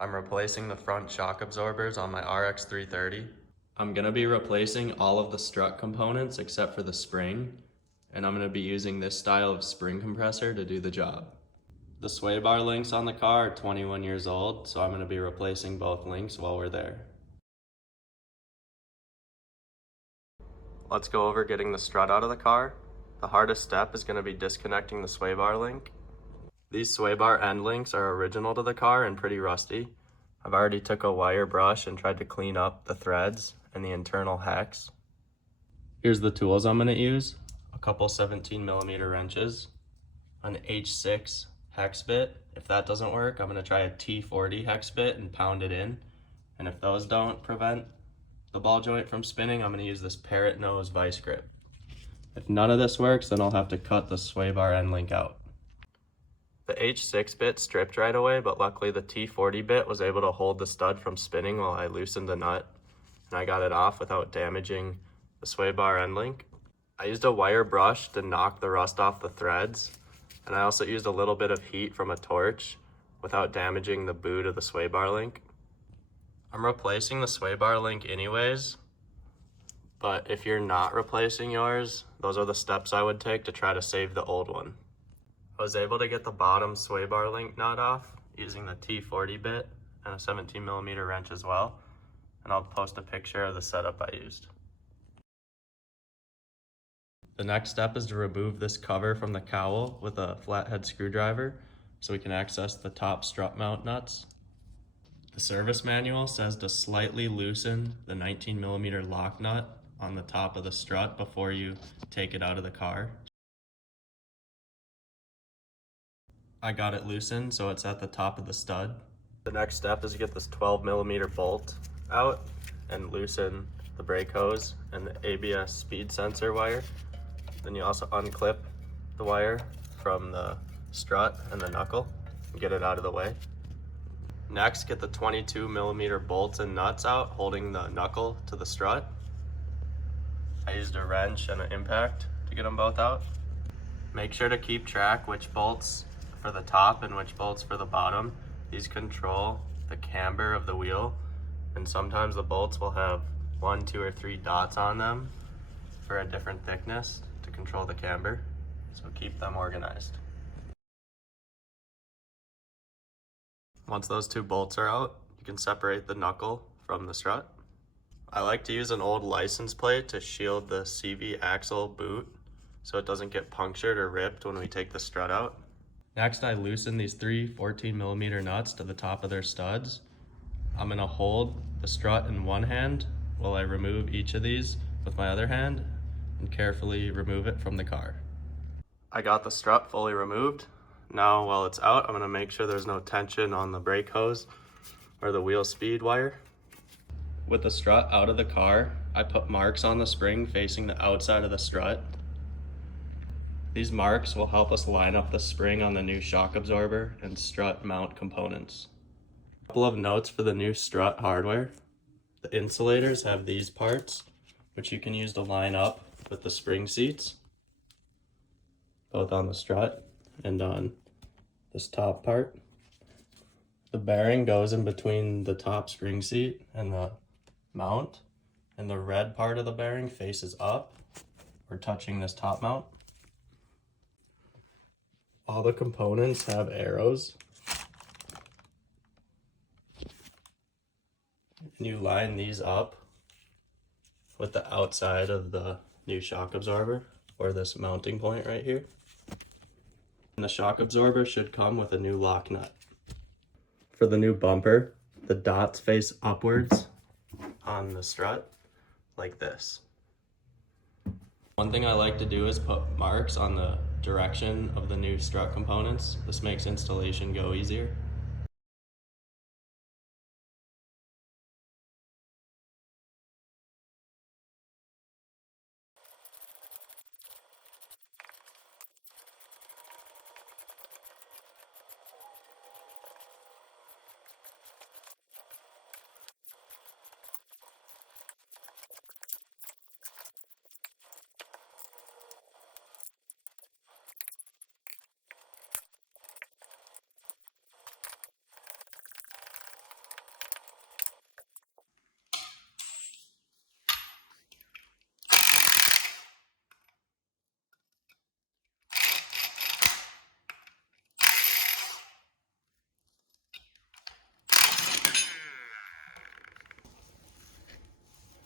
I'm replacing the front shock absorbers on my RX330. I'm going to be replacing all of the strut components except for the spring, and I'm going to be using this style of spring compressor to do the job. The sway bar links on the car are 21 years old, so I'm going to be replacing both links while we're there. Let's go over getting the strut out of the car. The hardest step is going to be disconnecting the sway bar link. These sway bar end links are original to the car and pretty rusty. I've already took a wire brush and tried to clean up the threads and the internal hex. Here's the tools I'm going to use. A couple 17mm wrenches, an H6 hex bit. If that doesn't work, I'm going to try a T40 hex bit and pound it in. And if those don't prevent the ball joint from spinning, I'm going to use this parrot nose vice grip. If none of this works, then I'll have to cut the sway bar end link out. The H6 bit stripped right away, but luckily the T40 bit was able to hold the stud from spinning while I loosened the nut, and I got it off without damaging the sway bar end link. I used a wire brush to knock the rust off the threads, and I also used a little bit of heat from a torch without damaging the boot of the sway bar link. I'm replacing the sway bar link anyways, but if you're not replacing yours, those are the steps I would take to try to save the old one. I was able to get the bottom sway bar link nut off using the T40 bit and a 17mm wrench as well, and I'll post a picture of the setup I used. The next step is to remove this cover from the cowl with a flathead screwdriver so we can access the top strut mount nuts. The service manual says to slightly loosen the 19mm lock nut on the top of the strut before you take it out of the car. I got it loosened so it's at the top of the stud. The next step is to get this 12mm bolt out and loosen the brake hose and the ABS speed sensor wire. Then you also unclip the wire from the strut and the knuckle and get it out of the way. Next, get the 22mm bolts and nuts out holding the knuckle to the strut. I used a wrench and an impact to get them both out. Make sure to keep track which bolts for the top and which bolts for the bottom. These control the camber of the wheel, and sometimes the bolts will have 1, 2, or 3 dots on them for a different thickness to control the camber, so keep them organized. Once those 2 bolts are out, you can separate the knuckle from the strut. I like to use an old license plate to shield the CV axle boot so it doesn't get punctured or ripped when we take the strut out. Next, I loosen these 3 14mm nuts to the top of their studs. I'm going to hold the strut in one hand while I remove each of these with my other hand and carefully remove it from the car. I got the strut fully removed. Now, while it's out, I'm going to make sure there's no tension on the brake hose or the wheel speed wire. With the strut out of the car, I put marks on the spring facing the outside of the strut. These marks will help us line up the spring on the new shock absorber and strut mount components. A couple of notes for the new strut hardware. The insulators have these parts, which you can use to line up with the spring seats, both on the strut and on this top part. The bearing goes in between the top spring seat and the mount, and the red part of the bearing faces up or touching this top mount. All the components have arrows, and you line these up with the outside of the new shock absorber or this mounting point right here. And the shock absorber should come with a new lock nut. For the new bumper, the dots face upwards on the strut like this. One thing I like to do is put marks on the direction of the new strut components. This makes installation go easier.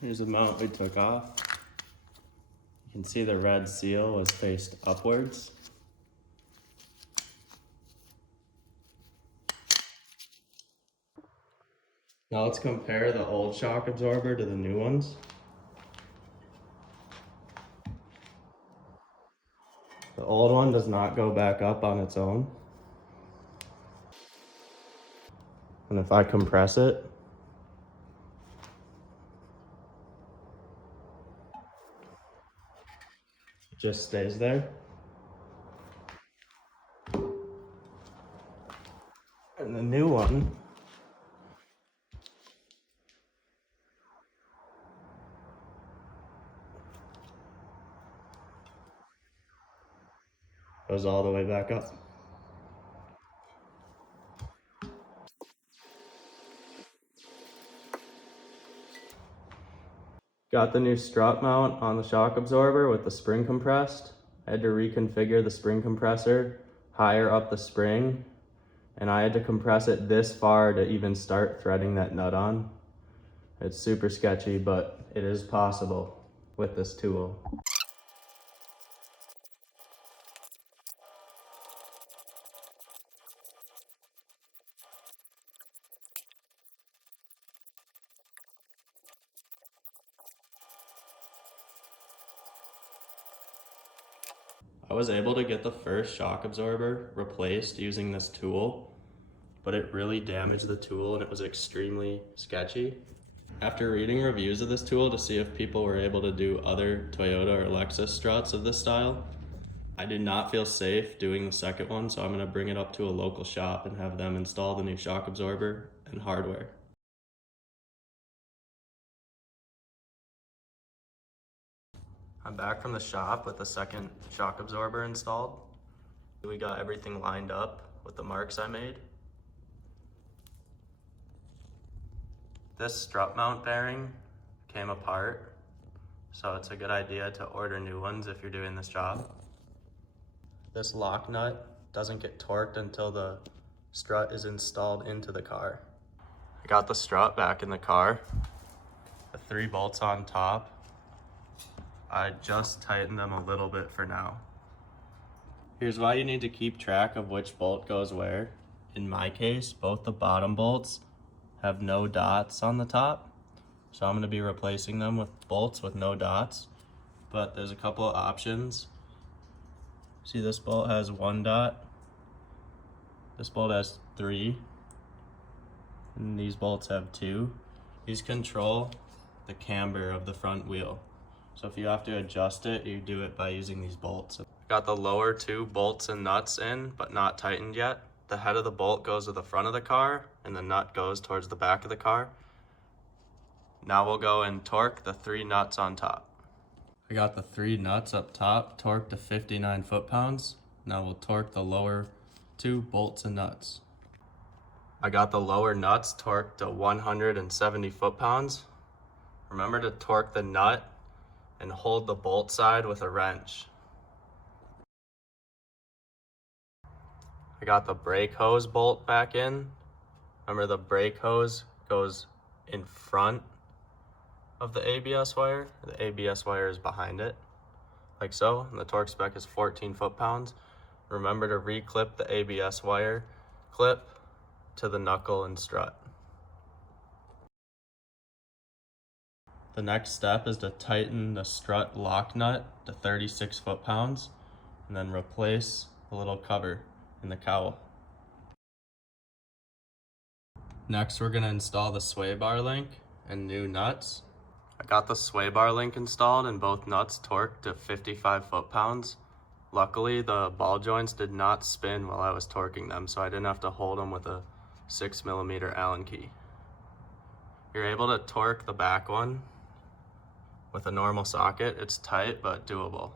Here's the mount we took off. You can see the red seal was faced upwards. Now let's compare the old shock absorber to the new ones. The old one does not go back up on its own. And if I compress it, it just stays there. And the new one goes all the way back up. Got the new strut mount on the shock absorber with the spring compressed. I had to reconfigure the spring compressor higher up the spring, and I had to compress it this far to even start threading that nut on. It's super sketchy, but it is possible with this tool. I was able to get the first shock absorber replaced using this tool, but it really damaged the tool and it was extremely sketchy. After reading reviews of this tool to see if people were able to do other Toyota or Lexus struts of this style, I did not feel safe doing the second one, so I'm going to bring it up to a local shop and have them install the new shock absorber and hardware. I'm back from the shop with the second shock absorber installed. We got everything lined up with the marks I made. This strut mount bearing came apart, so it's a good idea to order new ones if you're doing this job. This lock nut doesn't get torqued until the strut is installed into the car. I got the strut back in the car, the 3 bolts on top. I just tightened them a little bit for now. Here's why you need to keep track of which bolt goes where. In my case, both the bottom bolts have no dots on the top, so I'm going to be replacing them with bolts with no dots, but there's a couple of options. See, this bolt has 1 dot, this bolt has 3, and these bolts have 2. These control the camber of the front wheel. So if you have to adjust it, you do it by using these bolts. Got the lower 2 bolts and nuts in, but not tightened yet. The head of the bolt goes to the front of the car, and the nut goes towards the back of the car. Now we'll go and torque the 3 nuts on top. I got the 3 nuts up top torqued to 59 foot-pounds. Now we'll torque the lower 2 bolts and nuts. I got the lower nuts torqued to 170 foot-pounds. Remember to torque the nut and hold the bolt side with a wrench. I got the brake hose bolt back in. Remember, the brake hose goes in front of the ABS wire. The ABS wire is behind it, like so, and the torque spec is 14 foot-pounds. Remember to reclip the ABS wire clip to the knuckle and strut. The next step is to tighten the strut lock nut to 36 foot-pounds and then replace the little cover in the cowl. Next, we're going to install the sway bar link and new nuts. I got the sway bar link installed and both nuts torqued to 55 foot-pounds. Luckily, the ball joints did not spin while I was torquing them, so I didn't have to hold them with a 6mm Allen key. You're able to torque the back one with a normal socket. It's tight, but doable.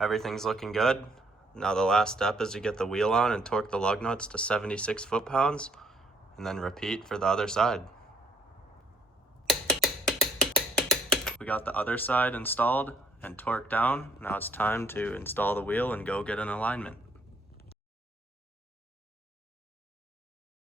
Everything's looking good. Now the last step is to get the wheel on and torque the lug nuts to 76 foot-pounds, and then repeat for the other side. We got the other side installed and torqued down. Now it's time to install the wheel and go get an alignment.